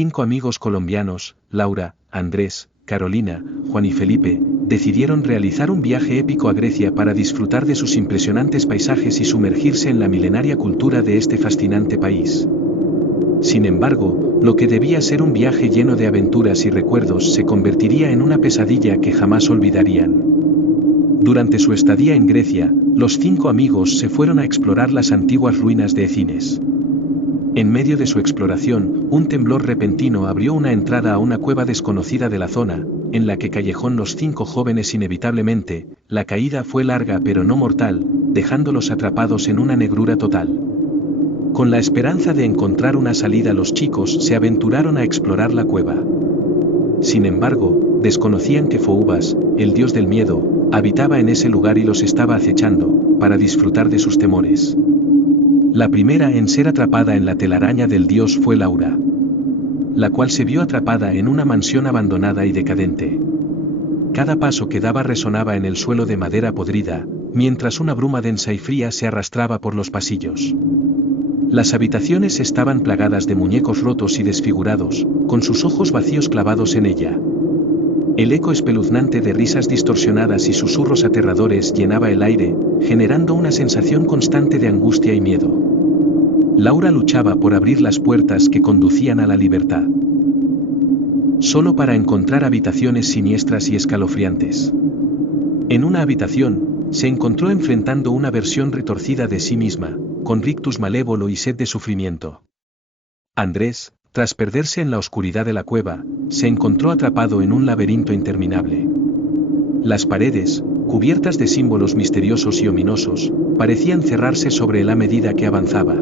5 amigos colombianos, Laura, Andrés, Carolina, Juan y Felipe, decidieron realizar un viaje épico a Grecia para disfrutar de sus impresionantes paisajes y sumergirse en la milenaria cultura de este fascinante país. Sin embargo, lo que debía ser un viaje lleno de aventuras y recuerdos se convertiría en una pesadilla que jamás olvidarían. Durante su estadía en Grecia, los 5 amigos se fueron a explorar las antiguas ruinas de Efines. En medio de su exploración, un temblor repentino abrió una entrada a una cueva desconocida de la zona, en la que callejón los 5 jóvenes inevitablemente. La caída fue larga pero no mortal, dejándolos atrapados en una negrura total. Con la esperanza de encontrar una salida, los chicos se aventuraron a explorar la cueva. Sin embargo, desconocían que Foubas, el dios del miedo, habitaba en ese lugar y los estaba acechando, para disfrutar de sus temores. La primera en ser atrapada en la telaraña del dios fue Laura, la cual se vio atrapada en una mansión abandonada y decadente. Cada paso que daba resonaba en el suelo de madera podrida, mientras una bruma densa y fría se arrastraba por los pasillos. Las habitaciones estaban plagadas de muñecos rotos y desfigurados, con sus ojos vacíos clavados en ella. El eco espeluznante de risas distorsionadas y susurros aterradores llenaba el aire, generando una sensación constante de angustia y miedo. Laura luchaba por abrir las puertas que conducían a la libertad, solo para encontrar habitaciones siniestras y escalofriantes. En una habitación, se encontró enfrentando una versión retorcida de sí misma, con rictus malévolo y sed de sufrimiento. Andrés, tras perderse en la oscuridad de la cueva, se encontró atrapado en un laberinto interminable. Las paredes, cubiertas de símbolos misteriosos y ominosos, parecían cerrarse sobre él a medida que avanzaba.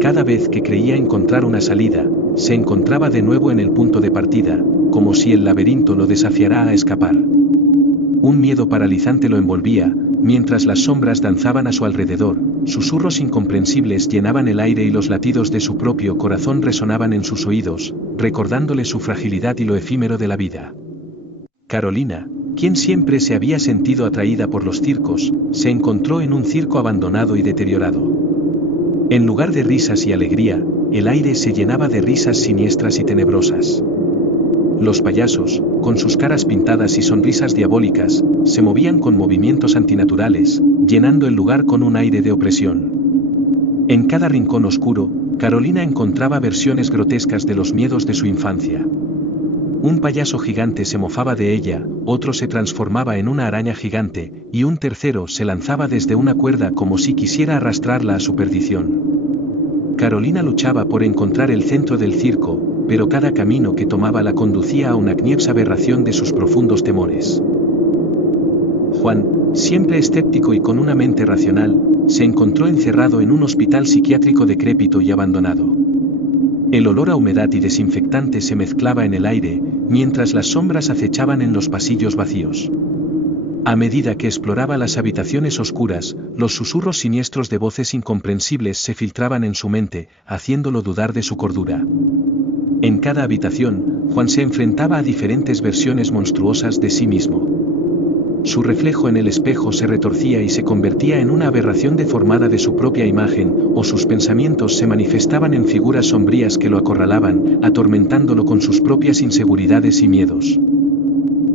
Cada vez que creía encontrar una salida, se encontraba de nuevo en el punto de partida, como si el laberinto lo desafiara a escapar. Un miedo paralizante lo envolvía, mientras las sombras danzaban a su alrededor. Susurros incomprensibles llenaban el aire y los latidos de su propio corazón resonaban en sus oídos, recordándole su fragilidad y lo efímero de la vida. Carolina, quien siempre se había sentido atraída por los circos, se encontró en un circo abandonado y deteriorado. En lugar de risas y alegría, el aire se llenaba de risas siniestras y tenebrosas. Los payasos, con sus caras pintadas y sonrisas diabólicas, se movían con movimientos antinaturales, llenando el lugar con un aire de opresión. En cada rincón oscuro, Carolina encontraba versiones grotescas de los miedos de su infancia. Un payaso gigante se mofaba de ella, otro se transformaba en una araña gigante, y un tercero se lanzaba desde una cuerda como si quisiera arrastrarla a su perdición. Carolina luchaba por encontrar el centro del circo, pero cada camino que tomaba la conducía a una agniepsa aberración de sus profundos temores. Juan, siempre escéptico y con una mente racional, se encontró encerrado en un hospital psiquiátrico decrépito y abandonado. El olor a humedad y desinfectante se mezclaba en el aire, mientras las sombras acechaban en los pasillos vacíos. A medida que exploraba las habitaciones oscuras, los susurros siniestros de voces incomprensibles se filtraban en su mente, haciéndolo dudar de su cordura. En cada habitación, Juan se enfrentaba a diferentes versiones monstruosas de sí mismo. Su reflejo en el espejo se retorcía y se convertía en una aberración deformada de su propia imagen, o sus pensamientos se manifestaban en figuras sombrías que lo acorralaban, atormentándolo con sus propias inseguridades y miedos.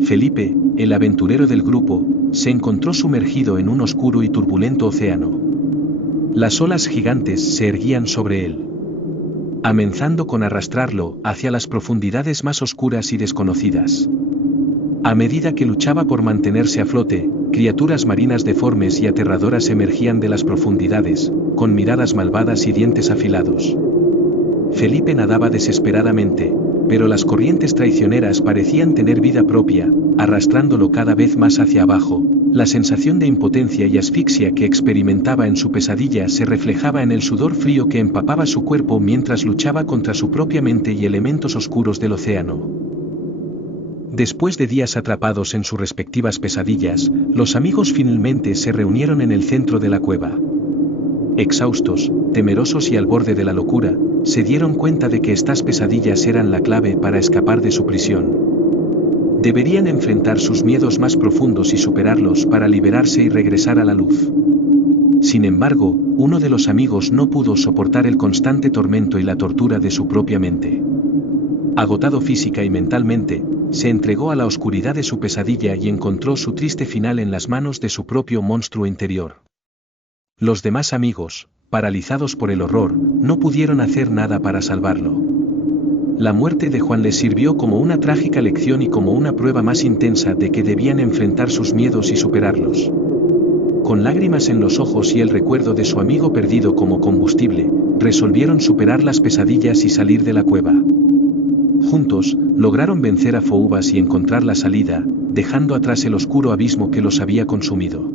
Felipe, el aventurero del grupo, se encontró sumergido en un oscuro y turbulento océano. Las olas gigantes se erguían sobre él, amenazando con arrastrarlo hacia las profundidades más oscuras y desconocidas. A medida que luchaba por mantenerse a flote, criaturas marinas deformes y aterradoras emergían de las profundidades, con miradas malvadas y dientes afilados. Felipe nadaba desesperadamente, pero las corrientes traicioneras parecían tener vida propia, arrastrándolo cada vez más hacia abajo. La sensación de impotencia y asfixia que experimentaba en su pesadilla se reflejaba en el sudor frío que empapaba su cuerpo mientras luchaba contra su propia mente y elementos oscuros del océano. Después de días atrapados en sus respectivas pesadillas, los amigos finalmente se reunieron en el centro de la cueva. Exhaustos, temerosos y al borde de la locura, se dieron cuenta de que estas pesadillas eran la clave para escapar de su prisión. Deberían enfrentar sus miedos más profundos y superarlos para liberarse y regresar a la luz. Sin embargo, uno de los amigos no pudo soportar el constante tormento y la tortura de su propia mente. Agotado física y mentalmente, se entregó a la oscuridad de su pesadilla y encontró su triste final en las manos de su propio monstruo interior. Los demás amigos, paralizados por el horror, no pudieron hacer nada para salvarlo. La muerte de Juan les sirvió como una trágica lección y como una prueba más intensa de que debían enfrentar sus miedos y superarlos. Con lágrimas en los ojos y el recuerdo de su amigo perdido como combustible, resolvieron superar las pesadillas y salir de la cueva. Juntos, lograron vencer a Phoebus y encontrar la salida, dejando atrás el oscuro abismo que los había consumido.